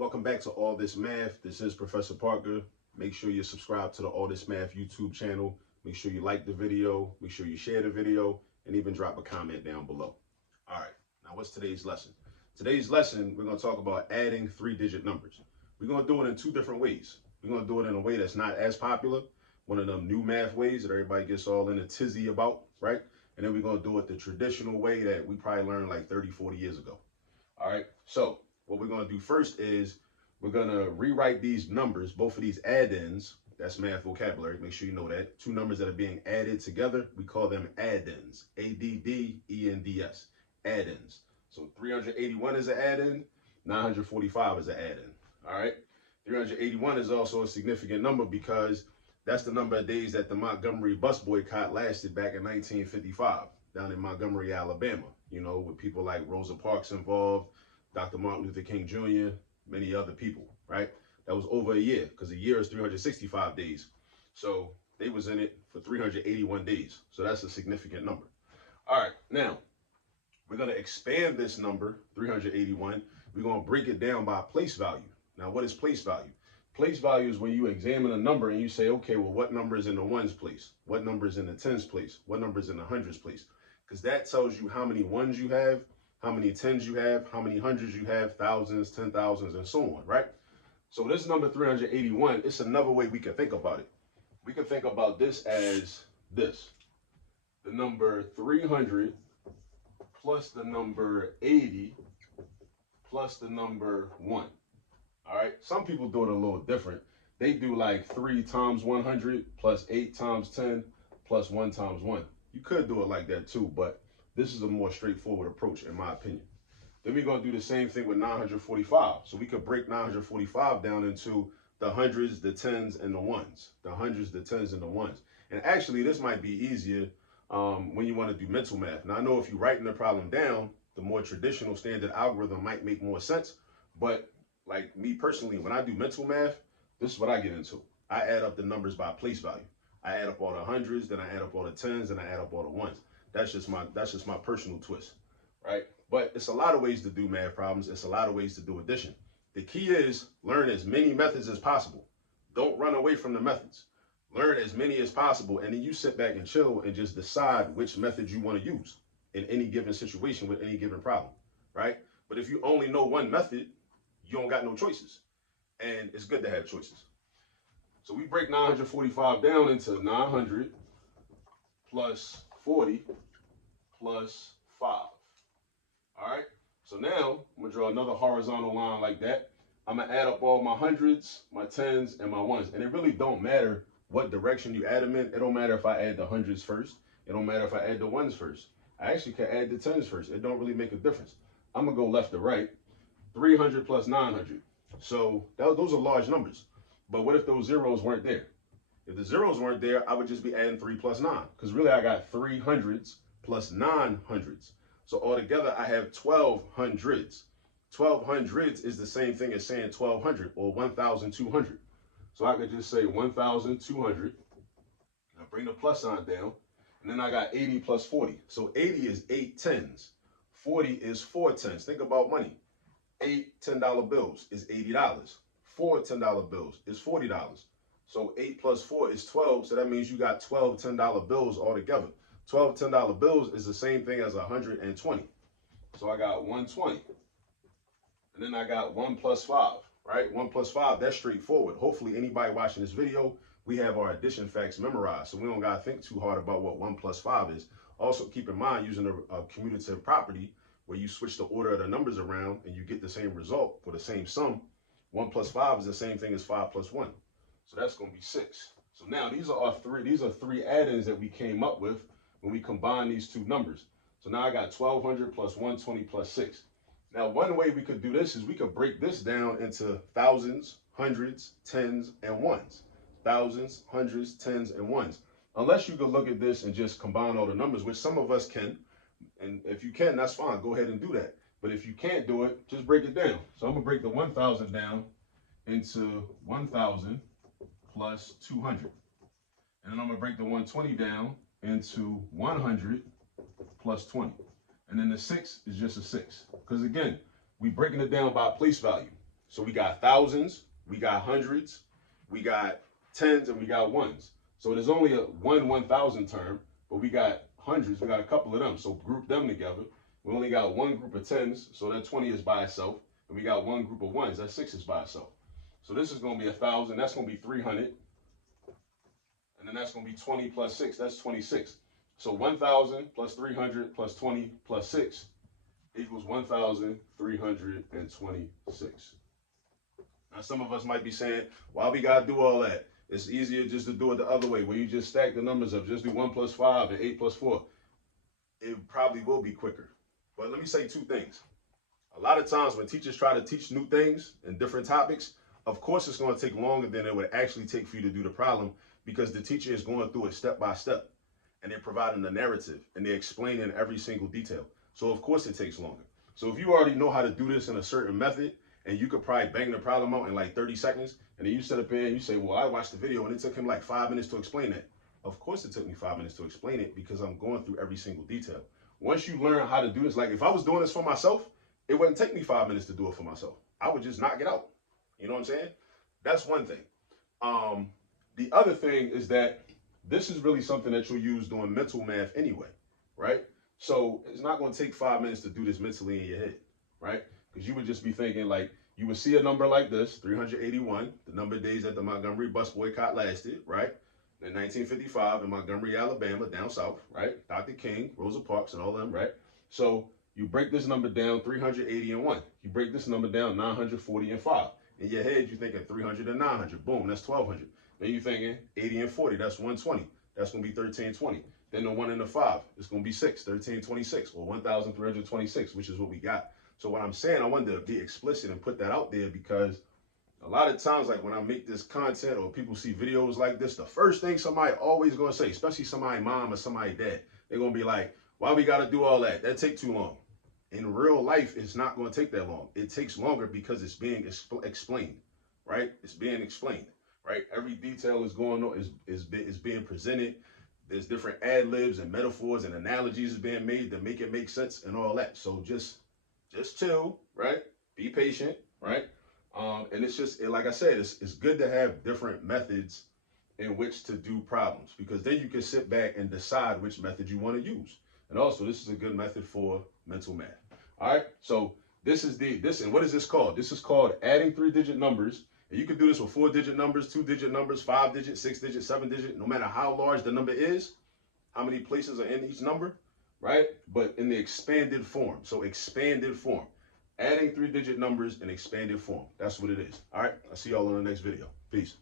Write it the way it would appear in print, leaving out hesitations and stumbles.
Welcome back to All This Math. This is Professor Parker. Make sure you subscribe to the All This Math YouTube channel. Make sure you like the video. Make sure you share the video and even drop a comment down below. All right, now what's today's lesson? Today's lesson, we're going to talk about adding three-digit numbers. We're going to do it in two different ways. We're going to do it in a way that's not as popular, one of them new math ways that everybody gets all in a tizzy about, right? And then we're going to do it the traditional way that we probably learned like 30, 40 years ago. All right, so what we're going to do first is we're going to rewrite these numbers, both of these add-ins. That's math vocabulary. Make sure you know that. Two numbers that are being added together, we call them add-ins. A-D-D-E-N-D-S. Add-ins. So 381 is an add-in. 945 is an add-in. All right. 381 is also a significant number because that's the number of days that the Montgomery bus boycott lasted back in 1955 down in Montgomery, Alabama. You know, with people like Rosa Parks involved, Dr. Martin Luther King Jr., many other people, right? That was over a year because a year is 365 days. So they was in it for 381 days. So that's a significant number. All right, now we're going to expand this number, 381. We're going to break it down by place value. Now, what is place value? Place value is when you examine a number and you say, okay, well, what number is in the ones place? What number is in the tens place? What number is in the hundreds place? Because that tells you how many ones you have, how many tens you have, how many hundreds you have, thousands, 10,000s, and so on, right? So this number 381, it's another way we can think about it. We can think about this as this. The number 300 plus the number 80 plus the number 1. All right, some people do it a little different. They do like 3 times 100 plus 8 times 10 plus 1 times 1. You could do it like that too, but this is a more straightforward approach in my opinion. Then we're going to do the same thing with 945. So we could break 945 down into the hundreds, the tens, and the ones. The hundreds, the tens, and the ones. And actually, this might be easier when you want to do mental math. Now, I know if you're writing the problem down, the more traditional standard algorithm might make more sense. But like me personally, when I do mental math, this is what I get into. I add up the numbers by place value. I add up all the hundreds, then I add up all the tens, and I add up all the ones. That's just my personal twist, right? But it's a lot of ways to do math problems. It's a lot of ways to do addition. The key is learn as many methods as possible. Don't run away from the methods. Learn as many as possible, and then you sit back and chill and just decide which method you want to use in any given situation with any given problem, right? But if you only know one method, you don't got no choices. And it's good to have choices. So we break 945 down into 900 plus 40 plus 5. All right, so now I'm gonna draw another horizontal line like that. I'm gonna add up all my hundreds, my tens, and my ones. And it really don't matter what direction you add them in. It don't matter if I add the hundreds first. It don't matter if I add the ones first. I actually can add the tens first. It don't really make a difference. I'm gonna go left to right. 300 plus 900. So those are large numbers. But what if those zeros weren't there? If the zeros weren't there, I would just be adding 3 plus 9. Because really I got 3 hundreds plus 9 hundreds. So altogether, I have 12 hundreds. 12 hundreds is the same thing as saying 1200 or 1,200. So I could just say 1,200. Now bring the plus sign down. And then I got 80 plus 40. So 80 is 8 tens. 40 is 4 tens. Think about money. 8 $10 bills is $80. 4 $10 bills is $40. So 8 plus 4 is 12. So that means you got 12 $10 bills altogether. 12 $10 bills is the same thing as 120. So I got 120. And then I got 1 plus 5, right? 1 plus 5, that's straightforward. Hopefully anybody watching this video, we have our addition facts memorized. So we don't got to think too hard about what 1 plus 5 is. Also keep in mind using a commutative property where you switch the order of the numbers around and you get the same result for the same sum. 1 plus 5 is the same thing as 5 plus 1. So that's going to be 6. So now these are three add-ins that we came up with when we combine these two numbers. So now I got 1200 plus 120 plus 6. Now, one way we could do this is we could break this down into thousands, hundreds, tens, and ones. Thousands, hundreds, tens, and ones. Unless you could look at this and just combine all the numbers, which some of us can. And if you can, that's fine. Go ahead and do that. But if you can't do it, just break it down. So I'm going to break the 1,000 down into 1,000 plus 200. And then I'm going to break the 120 down into 100 plus 20. And then the 6 is just a 6. Because again, we're breaking it down by place value. So we got thousands, we got hundreds, we got tens, and we got ones. So there's only a 1,000 term, but we got hundreds, we got a couple of them. So group them together. We only got one group of tens, so that 20 is by itself. And we got one group of ones, that 6 is by itself. So this is going to be 1,000, that's going to be 300. And then that's going to be 20 plus 6, that's 26. So 1,000 plus 300 plus 20 plus 6 equals 1,326. Now some of us might be saying, why we got to do all that? It's easier just to do it the other way, where you just stack the numbers up. Just do 1 plus 5 and 8 plus 4. It probably will be quicker. But let me say two things. A lot of times when teachers try to teach new things and different topics, of course it's going to take longer than it would actually take for you to do the problem, because the teacher is going through it step by step. And they're providing a narrative, and they're explaining every single detail. So of course it takes longer. So if you already know how to do this in a certain method, and you could probably bang the problem out in like 30 seconds, and then you sit up here and you say, well, I watched the video and it took him like 5 minutes to explain that. Of course it took me 5 minutes to explain it, because I'm going through every single detail. Once you learn how to do this, like if I was doing this for myself, it wouldn't take me 5 minutes to do it for myself. I would just knock it out. You know what I'm saying? That's one thing. The other thing is that this is really something that you'll use doing mental math anyway, right? So it's not going to take 5 minutes to do this mentally in your head, right? Because you would just be thinking, like, you would see a number like this, 381, the number of days that the Montgomery bus boycott lasted, right? In 1955 in Montgomery, Alabama, down south, right? Dr. King, Rosa Parks, and all them, right? So you break this number down, 380 and 1. You break this number down, 940 and 5. In your head, you're thinking 300 and 900. Boom, that's 1,200. Then you're thinking 80 and 40, that's 120. That's going to be 1320. Then the 1 and the 5, it's going to be 6, 1326, or 1,326, which is what we got. So what I'm saying, I wanted to be explicit and put that out there, because a lot of times, like when I make this content or people see videos like this, the first thing somebody always going to say, especially somebody mom or somebody dad, they're going to be like, why we got to do all that? That take too long. In real life, it's not going to take that long. It takes longer because it's being explained, right? It's being explained, right? Every detail is going on, is being presented. There's different ad-libs and metaphors and analogies being made to make it make sense and all that. So just chill, right? Be patient, right? And it's just, like I said, it's good to have different methods in which to do problems, because then you can sit back and decide which method you want to use. And also, this is a good method for mental math. All right, so this and what is this called? This is called adding 3-digit numbers. And you can do this with 4-digit numbers, 2-digit numbers, 5-digit, 6-digit, 7-digit, no matter how large the number is, how many places are in each number, right? But in the expanded form. So expanded form. Adding 3-digit numbers in expanded form. That's what it is. All right, I'll see y'all on the next video. Peace.